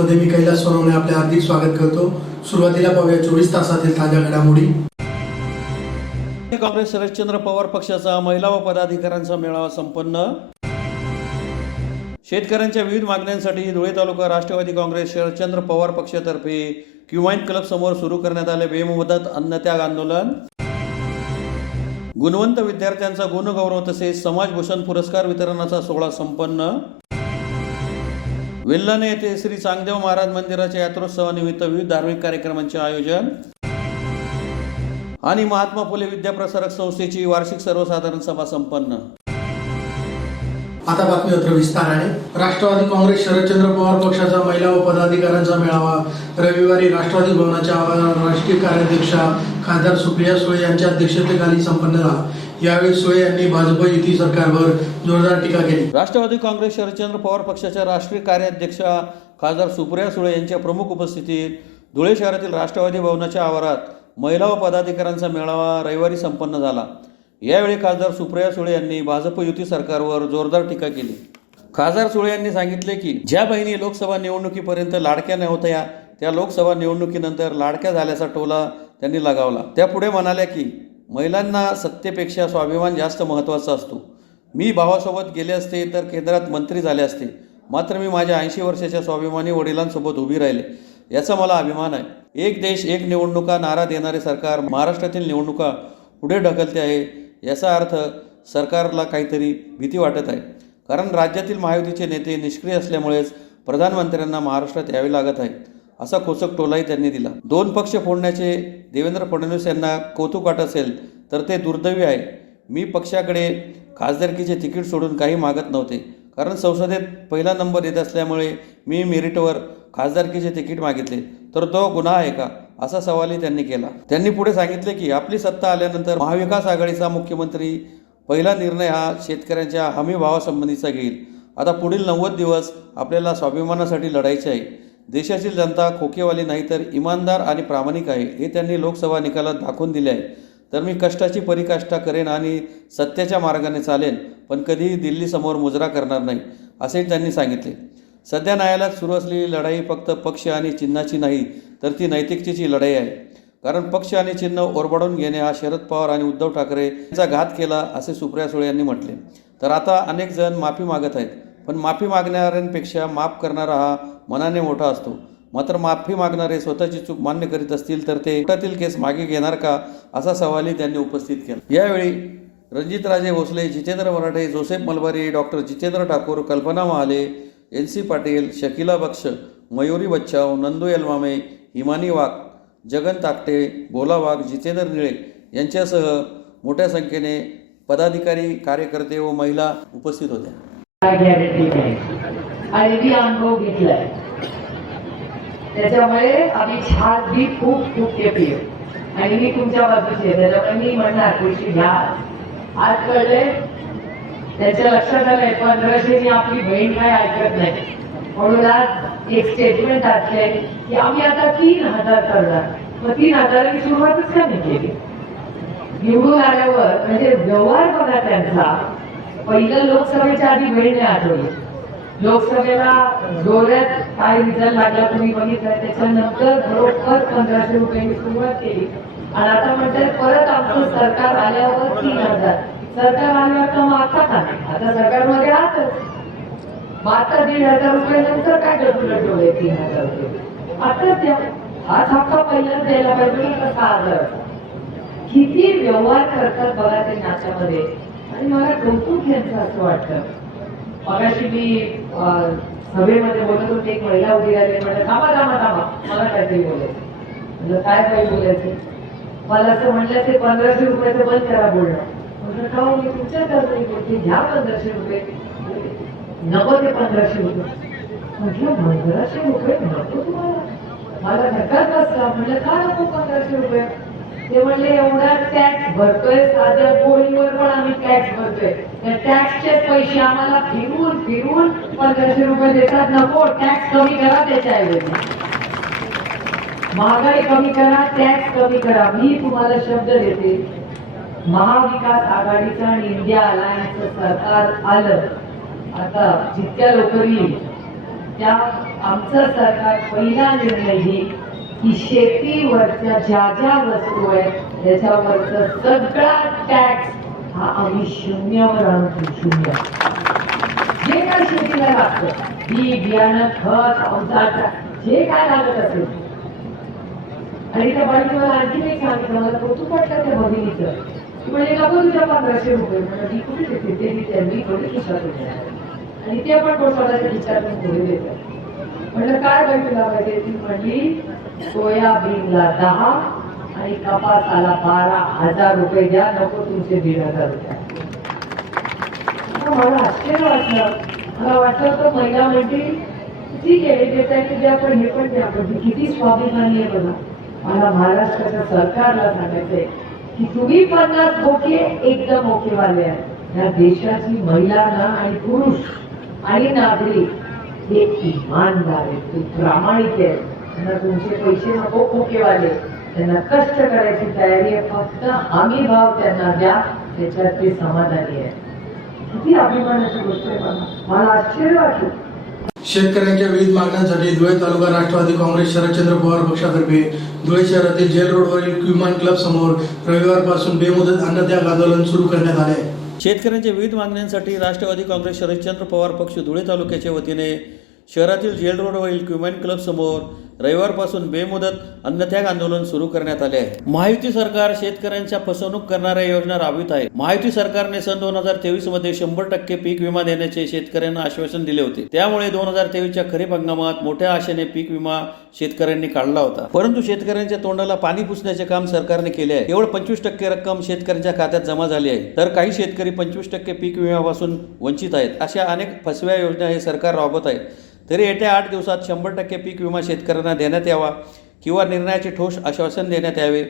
मध्ये मी कैलास सोनवणे आपले हार्दिक स्वागत करतो। सुरुवातीला पाहूया 24 तासातील ताज्या घडामोडी। काँग्रेस शरदचंद्र पवार पक्षाचा महिला व पदाधिकाऱ्यांचा मेळावा संपन्न। शेतकऱ्यांच्या विविध मागण्यांसाठी धुळे तालुका राष्ट्रवादी काँग्रेस शरदचंद्र पवार पक्षातर्फे क्युमाइन क्लब समोर सुरू करण्यात आले बेमुदत अन्नत्याग आंदोलन। गुणवंत विद्यार्थ्यांचा गुणगौरव तसेच समाजभूषण पुरस्कार वितरणाचा सोहळा संपन्न। वेल्हाणे येथे श्री चांगदेव महाराज मंदिराच्या यात्रोत्सवानिमित्त विविध धार्मिक कार्यक्रमांचे आयोजन। आणि महात्मा फुले विद्याप्रसारक संस्थेची वार्षिक सर्वसाधारण सभा संपन्न। आता बातमीपत्र विस्ताराने। राष्ट्रवादी काँग्रेस शरदचंद्र पवार पक्षाचा महिला व पदाधिकाऱ्यांचा मेळावा रविवारी राष्ट्रवादी भवनाच्या आवारात राष्ट्रीय कार्याध्यक्षा खासदार सुप्रिया सुळे यांच्या अध्यक्षतेखाली संपन्न झाला। यावेळी सुळे यांनी भाजप युती सरकारवर जोरदार टीका केली। राष्ट्रवादी काँग्रेस शरदचंद्र पवार पक्षाच्या राष्ट्रीय कार्याध्यक्षा खासदार सुप्रिया सुळे यांच्या प्रमुख उपस्थितीत धुळे शहरातील राष्ट्रवादी भवनाच्या आवारात महिला व पदाधिकाऱ्यांचा मेळावा रविवारी संपन्न झाला। यावेळी खासदार सुप्रिया सुळे यांनी भाजप युती सरकारवर जोरदार टीका केली। खासदार सुळे यांनी सांगितले की ज्या बहिणी लोकसभा निवडणुकीपर्यंत लाडक्या नव्हत्या त्या लोकसभा निवडणुकीनंतर लाडक्या झाल्याचा टोला त्यांनी लगावला। त्या पुढे म्हणाल्या की महिलांना सत्तेपेक्षा स्वाभिमान जास्त महत्त्वाचा असतो। मी भावासोबत गेले असते तर केंद्रात मंत्री झाले असते, मात्र मी माझ्या 80 वर्षाच्या स्वाभिमानी वडिलांसोबत उभी राहिले, याचा मला अभिमान आहे। एक देश एक निवडणुका नारा देणारे सरकार महाराष्ट्रातील निवडणुका पुढे ढकलते आहे, याचा अर्थ सरकारला काहीतरी भीती वाटत आहे, कारण राज्यातील महायुतीचे नेते निष्क्रिय असल्यामुळेच प्रधानमंत्र्यांना महाराष्ट्रात यावे लागत आहे, असा खोचक टोलाही त्यांनी दिला। 2 पक्ष फोडण्याचे देवेंद्र फडणवीस यांना कौतुक वाटत असेल तर ते दुर्दैवी आहे। मी पक्षाकडे खासदारकीचे तिकीट सोडून काही मागत नव्हते, कारण संसदेत पहिला नंबर येत असल्यामुळे मी मेरिटवर खासदारकीचे तिकीट मागितले, तर तो गुन्हा आहे का, असा सवालही त्यांनी केला। त्यांनी पुढे सांगितले की आपली सत्ता आल्यानंतर महाविकास आघाडीचा मुख्यमंत्री पहिला निर्णय हा शेतकऱ्यांच्या हमी भावासंबंधीचा घेईल। आता पुढील 90 दिवस आपल्याला स्वाभिमानासाठी लढायचे आहे। देशातील जनता खोकेवाली नाही तर इमानदार आणि प्रामाणिक आहे, हे त्यांनी लोकसभा निकालात दाखवून दिले आहे। तर मी कष्टाची पराकाष्ठा करेन आणि सत्याच्या मार्गाने चालेन, पण कधीही दिल्लीसमोर मुजरा करणार नाही, असेही त्यांनी सांगितले। सध्या न्यायालयात सुरू असलेली लढाई फक्त पक्ष आणि चिन्हाची नाही तर ती नैतिकतेची लढाई आहे, कारण पक्ष आणि चिन्ह ओरबाडून घेणे हा शरद पवार आणि उद्धव ठाकरे यांचा घात केला, असे सुप्रिया सुळे यांनी म्हटले। तर आता अनेक जण माफी मागत आहेत, पण माफी मागणाऱ्यांपेक्षा माफ करणारा हा मनाने मोठा असतो। मात्र माफी मागणारे स्वतःची चूक मान्य करीत असतील तर ते कोर्टातील केस मागे घेणार का, असा सवालही त्यांनी उपस्थित केला। यावेळी रणजितराजे भोसले, जितेंद्र मराठे, जोसेफ मलबारी, डॉक्टर जितेंद्र ठाकूर, कल्पना महाले, NC पाटील, शकिला बक्ष, मयुरी बच्चाव, नंदू यलमामे, हिमानी वाघ, जगन ताकटे, भोला वाघ, जितेंद्र निळे यांच्यासह मोठ्या संख्येने पदाधिकारी, कार्यकर्ते व महिला उपस्थित होत्या। आणि मी अनुभव घेतलाय, त्याच्यामुळे आम्ही छान बी खूप खूप केली आणि मी तुमच्या बाजूची, त्याच्यामुळे मी म्हणणार खुशी घ्या। आज कळले, त्याच्या लक्षात आलंय 1500 आपली बहीण काय ऐकत नाही, म्हणून आज एक स्टेटमेंट असले की आम्ही आता 3000 करणार। मग 3000 ची सुरुवातच का नाही केली? निवडून आल्यावर म्हणजे व्यवहार बघा त्यांचा। पहिलं लोकसभेच्या आधी वेळ नाही आठवली, लोकसभेला जोऱ्यात काय रिझल्ट लागला तुम्ही बघितलं, त्याच्यानंतर बरोबर 1500 रुपयांनी सुरुवात केली आणि आता म्हणतात परत आमचं सरकार आल्यावर 3000। सरकार आल्यावर तर मग आता का नाही, आता सरकारमध्ये राहतच, मग आता 1500 रुपये नंतर काय गडबड ठेवले 3000 रुपये आता द्या। हाच हप्ता पहिलाच द्यायला पाहिजे ना 6000। किती व्यवहार करतात बघा ते नात्यामध्ये, आणि मला कौतुक घ्यायचं असं वाटतं। मगाशी मी सभेमध्ये बोलत होते, एक महिला उभी राहिली, म्हणजे थांबा थांबा थांबा मला काहीतरी बोलायचं, म्हणजे काय काही बोलायचं, मला असं म्हटलं ते 1500 रुपयाचं बंद करा बोलणं। म्हटलं का मी तुमच्या करता बोलते, घ्या 1500 रुपये, नको ते 1500 रुपये। म्हटलं 1500 रुपये नको तुम्हाला, मला धक्काच बसला। म्हटलं का नको 1500 रुपये? ते म्हणले एवढा टॅक्स भरतोय, साध्या पोळीवर पण आम्ही टॅक्स भरतोय, त्या टॅक्सचे पैसे आम्हाला फिरवून फिरवून 1500 रुपये देतात, नको टॅक्स कमी करा, त्याच्याऐवजी महागाई कमी करा, टॅक्स कमी करा। मी तुम्हाला शब्द देते, महाविकास आघाडीचं आणि इंडिया अलायन्सचं सरकार आलं, आता जितक्या लवकर येईल त्या आमचं सरकार पहिला निर्णय घेईल की शेतीवरच्या ज्या वस्तू आहेत त्याच्यावरचा सगळा टॅक्स हा आम्ही शून्यावर आणतो, शून्य. जे काय शेतीला लागतं, बी बियाणं खत औजार जे काय लागत असेल. आणि त्या बाईने मला आणखी एक सांगितलं, मला कौतुक वाटलं त्या भगिनीचं. म्हणजे नको तुझ्या 1500 रुपये, म्हणजे मी कुठे देते ते मी त्यांनी थोडी खिशात होते आणि ते पण कोण स्वतःच्या खिशातून थोडे देतात. म्हटलं काय बाई तुला पाहिजे? ती म्हणली सोयाबीनला 10 आणि कपासाला 12,000 रुपये द्या, नको तुमचे 1,500 रुपये. मला आश्चर्य वाटलं. मला वाटलं तर महिला म्हणते ठीक आहे देत आहे की द्या, पण हे पण द्या. पण किती स्वाभिमानी आहे बघा. मला महाराष्ट्राच्या सरकारला सांगायचंय की तुम्ही 50 खोके एकदम ओकेवाले आहेत. या देशाची महिलांना आणि पुरुष आणि नागरिक हे इमानदार आहेत, ते प्रामाणिक आहेत. त्यांना तुमचे पैसे नको खोकेवाले, त्यांना कष्ट करायची तयारी आहे. फक्त हमी भाव त्यांना द्या, त्याच्यात ते समाधानी आहे. किती अभिमानाची गोष्ट आहे मला. मला आश्चर्य वाटलं. शेतकऱ्यांच्या विविध मागण्यांसाठी धुळे तालुका राष्ट्रवादी काँग्रेस शरदचंद्र पवार पक्षातर्फे धुळे शहरातील जेल रोडवरील क्युमान क्लब समोर रविवारपासून बेमुदत अन्नत्याग आंदोलन सुरू करण्यात आले आहे. शेतकऱ्यांच्या विविध मागण्यांसाठी राष्ट्रवादी काँग्रेस शरदचंद्र पवार पक्ष धुळे तालुक्याच्या वतीने शहरातील जेल रोडवरील क्युमॅन क्लब समोर रविवारपासून बेमुदत अन्नत्याग आंदोलन सुरू करण्यात आले आहे. महायुती सरकार शेतकऱ्यांच्या फसवणूक करणाऱ्या योजना राबवित आहे. महायुती सरकारने सन 2023 मध्ये 100% पीक विमा देण्याचे शेतकऱ्यांना आश्वासन दिले होते. त्यामुळे 2023च्या खरीप हंगामात मोठ्या आशेने पीक विमा शेतकऱ्यांनी काढला होता. परंतु शेतकऱ्यांच्या तोंडाला पाणी पुसण्याचे काम सरकारने केले आहे. केवळ 25% रक्कम शेतकऱ्यांच्या खात्यात जमा झाली आहे, तर काही शेतकरी 25% पीक विम्यापासून वंचित आहेत. अशा अनेक फसव्या योजना हे सरकार राबवत आहे. तरी येत्या 8 दिवसात 100% पीक विमा शेतकऱ्यांना देण्यात यावा किंवा निर्णयाचे ठोस आश्वासन देण्यात यावे.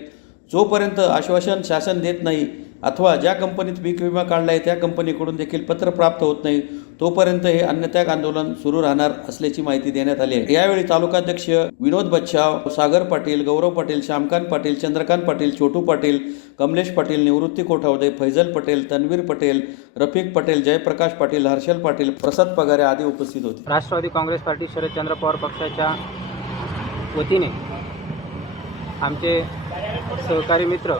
जोपर्यंत आश्वासन शासन देत नाही अथवा ज्या कंपनीत पीक विमा काढला आहे त्या कंपनीकडून देखील पत्र प्राप्त होत नाही, तोपर्यंत हे अन्नत्याग आंदोलन सुरू राहणार असल्याची माहिती देण्यात आली आहे. यावेळी तालुकाध्यक्ष विनोद बच्छाव, सागर पाटील, गौरव पाटील, श्यामकांत पाटील, चंद्रकांत पाटील, छोटू पाटील, कमलेश पाटील, निवृत्ती कोठावदे, फैजल पटेल, तन्वीर पटेल, रफिक पटेल, जयप्रकाश पाटील, हर्षल पाटील, प्रसाद पगारे आदी उपस्थित होते. राष्ट्रवादी काँग्रेस पार्टी शरदचंद्र पवार पक्षाच्या वतीने आमचे सहकारी मित्र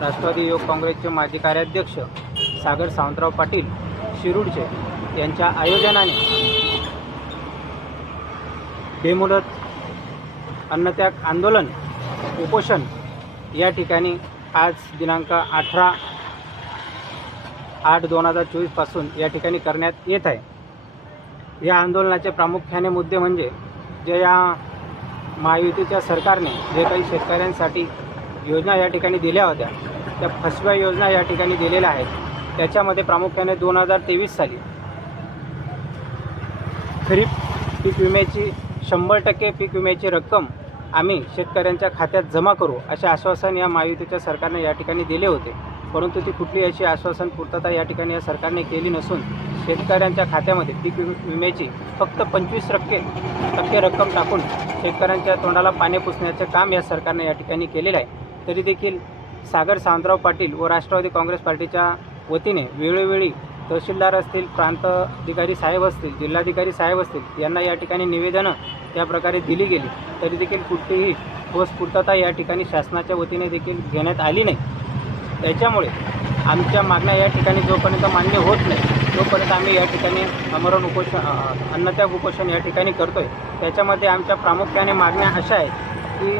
राष्ट्रवादी युवक काँग्रेसचे माजी कार्याध्यक्ष सागर सावंतराव पाटील शिरूरचे यांच्या आयोजनाने बेमुदत अन्नत्याग आंदोलन उपोषण या ठिकाणी आज दिनांक 18/8/2024 पासून या ठिकाणी करण्यात येत आहे. या आंदोलनाचे प्रामुख्याने मुद्दे म्हणजे जे या महायुतीच्या सरकारने जे काही शेतकऱ्यांसाठी योजना या ठिकाणी दिल्या होत्या, त्या फसव्या योजना या ठिकाणी दिलेल्या आहेत. त्याच्यामध्ये प्रामुख्याने 2023 साली खरीप पीक विम्याची 100% पीक विम्याची रक्कम आम्ही शेतकऱ्यांच्या खात्यात जमा करू असे आश्वासन या महायुतीच्या सरकारने या ठिकाणी दिले होते. परंतु ती कुठली अशी आश्वासन पूर्तता या ठिकाणी या सरकारने केली नसून शेतकऱ्यांच्या खात्यामध्ये पीक विम्याची फक्त 25% रक्कम टाकून शेतकऱ्यांच्या तोंडाला पाणी पुसण्याचे काम या सरकारने या ठिकाणी केलेलं आहे. तरी देखील सागर सावंतराव पाटील व राष्ट्रवादी काँग्रेस पार्टीच्या वतीने वेळोवेळी तहसीलदार असतील, प्रांत अधिकारी साहेब असतील, जिल्हाधिकारी साहेब असतील यांना या ठिकाणी निवेदनं त्या प्रकारे दिली गेली. तरी देखील कुठलीही ठोस पूर्तता या ठिकाणी शासनाच्या वतीने देखील घेण्यात आली नाही. त्याच्यामुळे आमच्या मागण्या या ठिकाणी जोपर्यंत मान्य होत नाही तोपर्यंत आम्ही या ठिकाणी आमरण उपोषण अन्नत्याग उपोषण या ठिकाणी करतो आहे. त्याच्यामध्ये आमच्या प्रामुख्याने मागण्या अशा आहेत की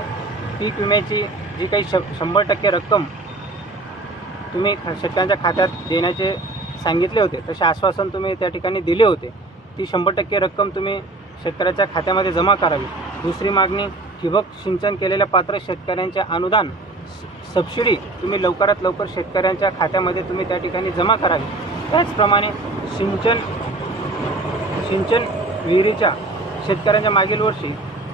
पीक विम्याची जी काही 100% रक्कम तुम्ही शेतकऱ्यांच्या खात्यात देण्याचे सांगितले होते, तसे आश्वासन तुम्ही त्या ठिकाणी दिले होते, ती 100% रक्कम तुम्ही शेतकऱ्याच्या खात्यामध्ये जमा करावी. दुसरी मागणी, ठिबक सिंचन केलेल्या पात्र शेतकऱ्यांचे अनुदान सबसिडी तुम्ही लवकरात लवकर शेतकऱ्यांच्या खात्यामध्ये तुम्ही त्या ठिकाणी जमा करावी. त्याचप्रमाणे सिंचन विहिरीच्या शेतकऱ्यांच्या मागील वर्षी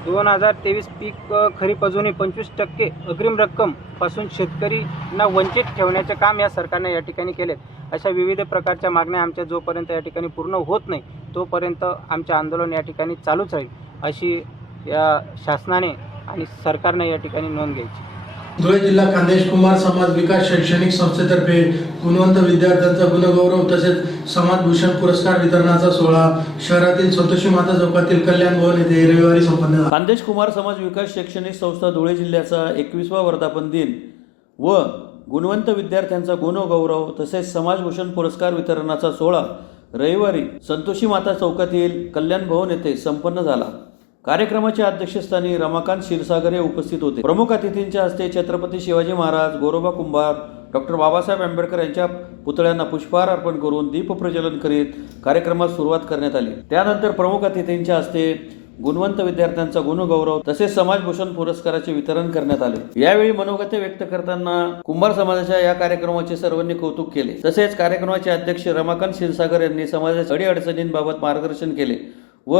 2023 पीक खरीप अजूनही 25% अग्रिम रक्कमपासून शेतकरींना वंचित ठेवण्याचे काम या सरकारने या ठिकाणी केलेत. अशा विविध प्रकारच्या मागण्या आमच्या जोपर्यंत या ठिकाणी पूर्ण होत नाही तोपर्यंत आमचे आंदोलन या ठिकाणी चालूच राहील अशी या शासनाने आणि सरकारने या ठिकाणी नोंद घ्यायची. धुळे जिल्हा खान्देश कुमार समाज विकास शैक्षणिक संस्थेतर्फे गुणवंत विद्यार्थ्यांचा गुणगौरव तसेच समाजभूषण पुरस्कार वितरणाचा सोहळा शहरातील संतोषी माता चौकातील कल्याण भवन येथे रविवारी संपन्न झाला. खान्देश कुमार समाज विकास शैक्षणिक संस्था धुळे जिल्ह्याचा 21वा वर्धापन दिन व गुणवंत विद्यार्थ्यांचा गुणगौरव तसेच समाजभूषण पुरस्कार वितरणाचा सोहळा रविवारी संतोषी माता चौकातील कल्याण भवन येथे संपन्न झाला. कार्यक्रमाच्या अध्यक्षस्थानी रमाकांत क्षीरसागर हे उपस्थित होते. प्रमुख अतिथींच्या हस्ते छत्रपती शिवाजी महाराज, गोरोबा कुंभार, डॉक्टर बाबासाहेब आंबेडकर यांच्या पुतळ्यांना पुष्पहार अर्पण करून दीपप्रज्वलन करीत कार्यक्रमास सुरुवात करण्यात आली. त्यानंतर प्रमुख अतिथींच्या हस्ते गुणवंत विद्यार्थ्यांचा गुणगौरव तसेच समाजभूषण पुरस्काराचे वितरण करण्यात आले. यावेळी मनोगत व्यक्त करताना कुंभार समाजाच्या या कार्यक्रमाचे सर्वांनी कौतुक केले. तसेच कार्यक्रमाचे अध्यक्ष रमाकांत क्षीरसागर यांनी समाजाच्या अडीअडचणींबाबत मार्गदर्शन केले व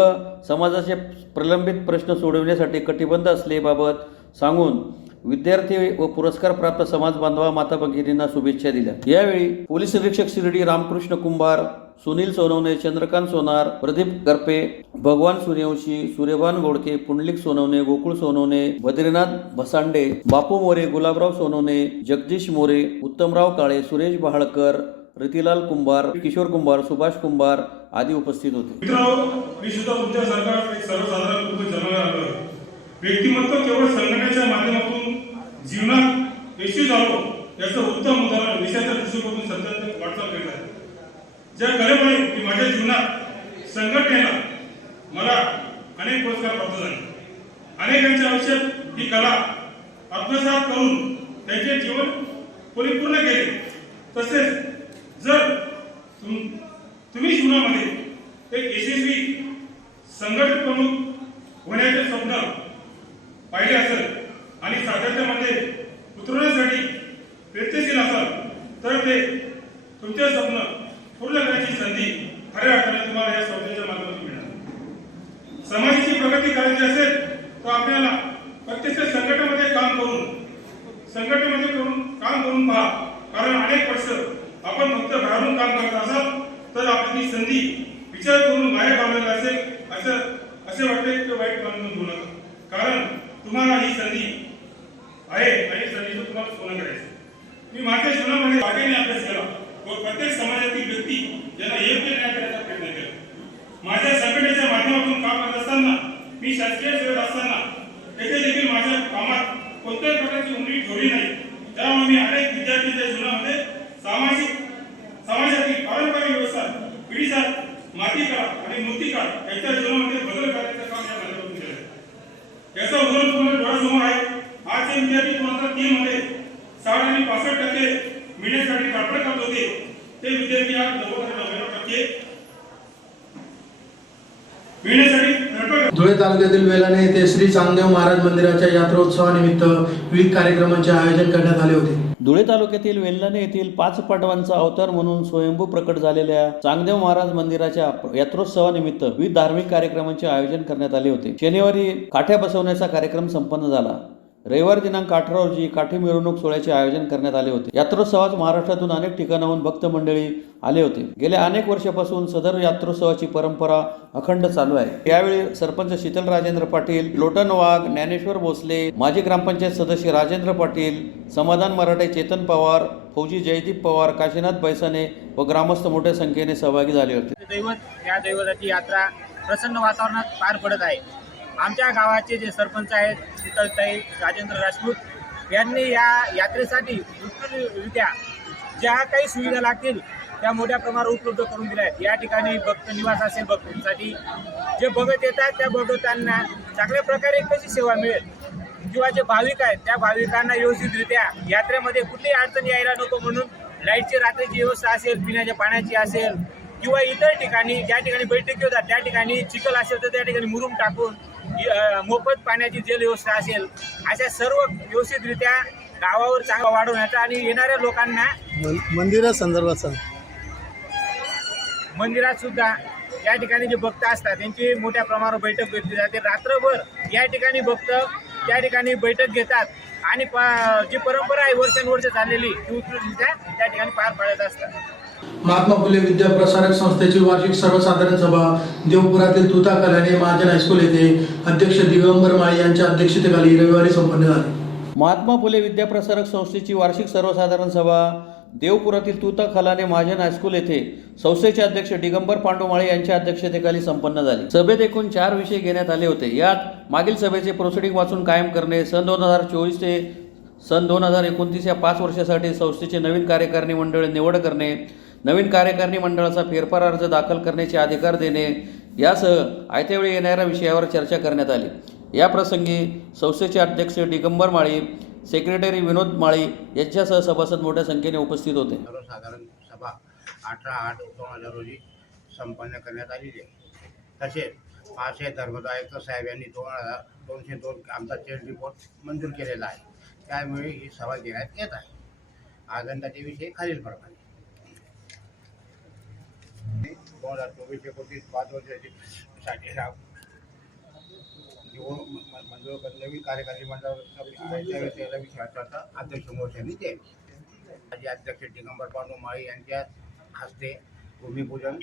समाजाचे प्रलंबित प्रश्न सोडवण्यासाठी कटिबद्ध असल्याबाबत सांगून विद्यार्थी व पुरस्कार प्राप्त समाज बांधवा माता भगिनींना शुभेच्छा दिल्या. यावेळी पोलीस निरीक्षक शिर्डी रामकृष्ण कुंभार, सुनील सोनवणे, चंद्रकांत सोनार, प्रदीप गरपे, भगवान सूर्यवंशी, सूर्यभान गोडके, पुंडलिक सोनवणे, गोकुळ सोनवणे, बद्रीनाथ भसांडे, बापू मोरे, गुलाबराव सोनवणे, जगदीश मोरे, उत्तमराव काळे, सुरेश बहाळकर, रतिलाल कुंभार, किशोर कुंभार, सुभाष कुंभार आदी उपस्थित होते. मित्रांनो, मी सुद्धा तुमच्यासारखा एक सर्वसाधारण कुटुंब जन्माला आलो. व्यक्तिमत्व केवळ संघटनेच्या माध्यमातून जीवनात यशस्वी झालो याचं उत्तम उदाहरण देशाच्या दृष्टिकोनातून सतत वाटचाल करीत आहे. ज्या कलेमुळे मी माझ्या जीवनात संघटनेला मला अनेक पुरस्कार प्राप्त झाले. अनेकांच्या आयुष्यात ही कला आत्मसात करून त्यांचे जीवन परिपूर्ण केले. तसेच जर तुम्ही जीवनामध्ये एक यशस्वी संघटित प्रमुख होण्याचे स्वप्न पाहिले असेल आणि सातत्यामध्ये उतरवण्यासाठी प्रयत्नशील असाल तर ते तुमचे स्वप्न पूर्ण करण्याची संधी खऱ्या अर्थाने तुम्हाला या संस्थेच्या माध्यमातून मिळणार. समाजाची प्रगती करायची असेल तर आपल्याला प्रत्यक्ष संघटनेमध्ये काम करून पहा. कारण अनेक वर्ष आपण फक्त बाहेरून काम करत असाल तर आपली संधी विचार करून बाहेर काढलेला असेल असे वाटते की वाईट मानून बोलू नका. कारण तुम्हाला ही संधी आहे आणि संधीचं तुम्हाला सोनं करायचं. मी माझ्या जीवनामध्ये बागेने अभ्यास केला व प्रत्येक समाजातील व्यक्ती यांना योग्य न्याय करण्याचा प्रयत्न केला. माझ्या संघटनेच्या माध्यमातून काम करत असताना मी शासकीय सेवेत असताना येथे देखील माझ्या कामात कोणत्याही प्रकारची उणीव ठेवली नाही. त्यामुळे मी अनेक विद्यार्थ्यांच्या जीवनामध्ये समाजातील पारंपरिक व्यवसाय, पिढीजात, मातीकला आणि मूर्तिकार यांच्या जीवनामध्ये बदल करण्याचं काम या माध्यमातून केलं. याचा उदाहरण तुम्हाला डोळ्यासमोर आहे. आज जे विद्यार्थी 2003 मध्ये 65% मिळण्यासाठी कापड करत होते ते विद्यार्थी आज 99% मिळण्यासाठी. धुळे तालुक्यातील वेलाणे येथे श्री चांगदेव महाराज मंदिराच्या यात्रोत्सवानिमित्त विविध कार्यक्रमांचे आयोजन करण्यात आले होते. धुळे तालुक्यातील वेल्हाणे येथील 5 पांडवांचा अवतार म्हणून स्वयंभू प्रकट झालेल्या चांगदेव महाराज मंदिराच्या यात्रोत्सवानिमित्त विविध धार्मिक कार्यक्रमांचे आयोजन करण्यात आले होते. शनिवारी काठ्या बसवण्याचा कार्यक्रम संपन्न झाला. रविवार दिनांक 18 रोजी काठी मिरवणूक सोहळ्याचे आयोजन करण्यात आले होते. यात्रोत्सवात महाराष्ट्रातून अनेक ठिकाणाहून भक्त मंडळी आले होते. गेल्या अनेक वर्षापासून सदर यात्रोत्सवाची परंपरा अखंड चालू आहे. यावेळी सरपंच शीतल राजेंद्र पाटील, लोटन वाघ, ज्ञानेश्वर भोसले, माजी ग्रामपंचायत सदस्य राजेंद्र पाटील, समाधान मराठे चेतन पवार, फौजी जयदीप पवार, काशीनाथ बैसाने व ग्रामस्थ मोठ्या संख्येने सहभागी झाले होते. दैवत या दैवताची यात्रा प्रसन्न वातावरणात पार पडत आहे. आमच्या गावाचे जे सरपंच आहेत शीतलताई राजेंद्र राजपूत यांनी या यात्रेसाठी उत्कृष्टरित्या ज्या काही सुविधा लागतील त्या मोठ्या प्रमाणावर उपलब्ध करून दिल्या आहेत. या ठिकाणी भक्त निवास असेल, भक्तांसाठी जे भगत येतात त्या भगतांना चांगल्या प्रकारे कशी सेवा मिळेल किंवा जे भाविक आहेत त्या भाविकांना व्यवस्थितरित्या यात्रेमध्ये कुठलीही अडचण यायला नको म्हणून लाईटची रात्रीची व्यवस्था असेल, पिण्याच्या पाण्याची असेल किंवा इतर ठिकाणी ज्या ठिकाणी बैठकी होतात त्या ठिकाणी चिखल असेल तर त्या ठिकाणी मुरुम टाकून मोफत पाण्याची जल व्यवस्था असेल अशा सर्व व्यवस्थितरित्या गावावर चांगला वाढवण्याचा आणि येणाऱ्या लोकांना मंदिरासंदर्भात मंदिरात सुद्धा या ठिकाणी जे भक्त असतात त्यांची मोठ्या प्रमाणावर बैठक घेतली जाते. रात्रभर या ठिकाणी भक्त त्या ठिकाणी बैठक घेतात आणि जी परंपरा आहे वर्षानुवर्ष चाललेली ती उत्कृष्टरित्या त्या ठिकाणी पार पाडत असतात. महात्मा फुले विद्या प्रसारक संस्थेची वार्षिक सर्वसाधारण सभा देवपुरातील तुता कल्याणी महाजन हायस्कूल येथे अध्यक्ष दिगंबर माळी यांच्या अध्यक्षतेखाली रविवारी संपन्न झाली. महात्मा फुले विद्याप्रसारक संस्थेची वार्षिक सर्वसाधारण सभा देवपुरातील तुता खलाने महाजन हायस्कूल येथे संस्थेचे अध्यक्ष दिगंबर पांडुमाळे यांच्या अध्यक्षतेखाली संपन्न झाली. सभेत एकूण 4 विषय घेण्यात आले होते. यात मागील सभेचे प्रोसिडिंग वाचून कायम करणे, सन 2024 ते सन 2029 या 5 वर्षासाठी संस्थेचे नवीन कार्यकारिणी मंडळ निवड करणे, नवीन कार्यकारिणी मंडळाचा फेरफार अर्ज दाखल करण्याचे अधिकार देणे यासह आयत्यावेळी येणाऱ्या विषयावर चर्चा करण्यात आली. या प्रसंगी संस्थेचे अध्यक्ष दिगंबर माळी, सेक्रेटरी विनोद माळी यांच्यासह सभासद मोठ्या संख्येने उपस्थित होते. सर्वसाधारण सभा 18/8/2000 रोजी संपन्न करण्यात आलेली आहे. तसेच महाशय धर्मदाय आयुक्त साहेब यांनी 2202 आमचा चेंज रिपोर्ट मंजूर केलेला आहे. त्यामुळे ही सभा घेण्यात येत आहे. आनंदाचे विषय खालीलप्रमाणे 2024-29 5 वर्षाची साठी मंजूर नवीन कार्यकारी मंडळाच्या विषयाचा अध्यक्ष मोर्चांनी केली. माजी अध्यक्ष दिगंबर पांडुमाळे यांच्या हस्ते भूमिपूजन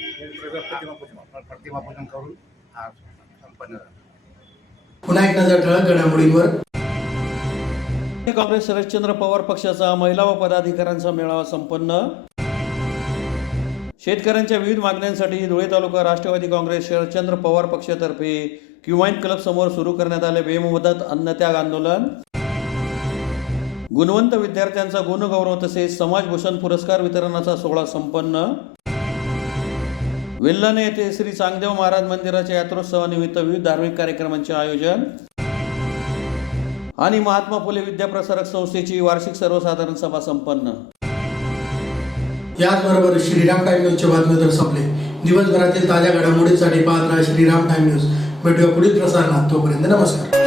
प्रतिमापूजन करून हा संपन्न झाला. पुन्हा एक नजर ठळक घडामोडींवर. काँग्रेस शरदचंद्र पवार पक्षाचा महिला व पदाधिकाऱ्यांचा मेळावा संपन्न. शेतकऱ्यांच्या विविध मागण्यांसाठी धुळे तालुका राष्ट्रवादी काँग्रेस शरदचंद्र पवार पक्षातर्फे क्युमाइन क्लब समोर सुरू करण्यात आले बेमुदत अन्नत्याग आंदोलन. गुणवंत विद्यार्थ्यांचा गुणगौरव तसेच समाजभूषण पुरस्कार वितरणाचा सोहळा संपन्न. वेल्हाणे येथे श्री चांगदेव महाराज मंदिराच्या यात्रोत्सवानिमित्त विविध धार्मिक कार्यक्रमांचे आयोजन. आणि महात्मा फुले विद्याप्रसारक संस्थेची वार्षिक सर्वसाधारण सभा संपन्न. याचबरोबर श्रीराम टाइम न्यूजचे बातमीपत्र संपले. दिवसभरातील ताज्या घडामोडींसाठी पाहत राहा श्रीराम टाइम न्यूज. भेटूया पुढील प्रसारणात. तोपर्यंत नमस्कार.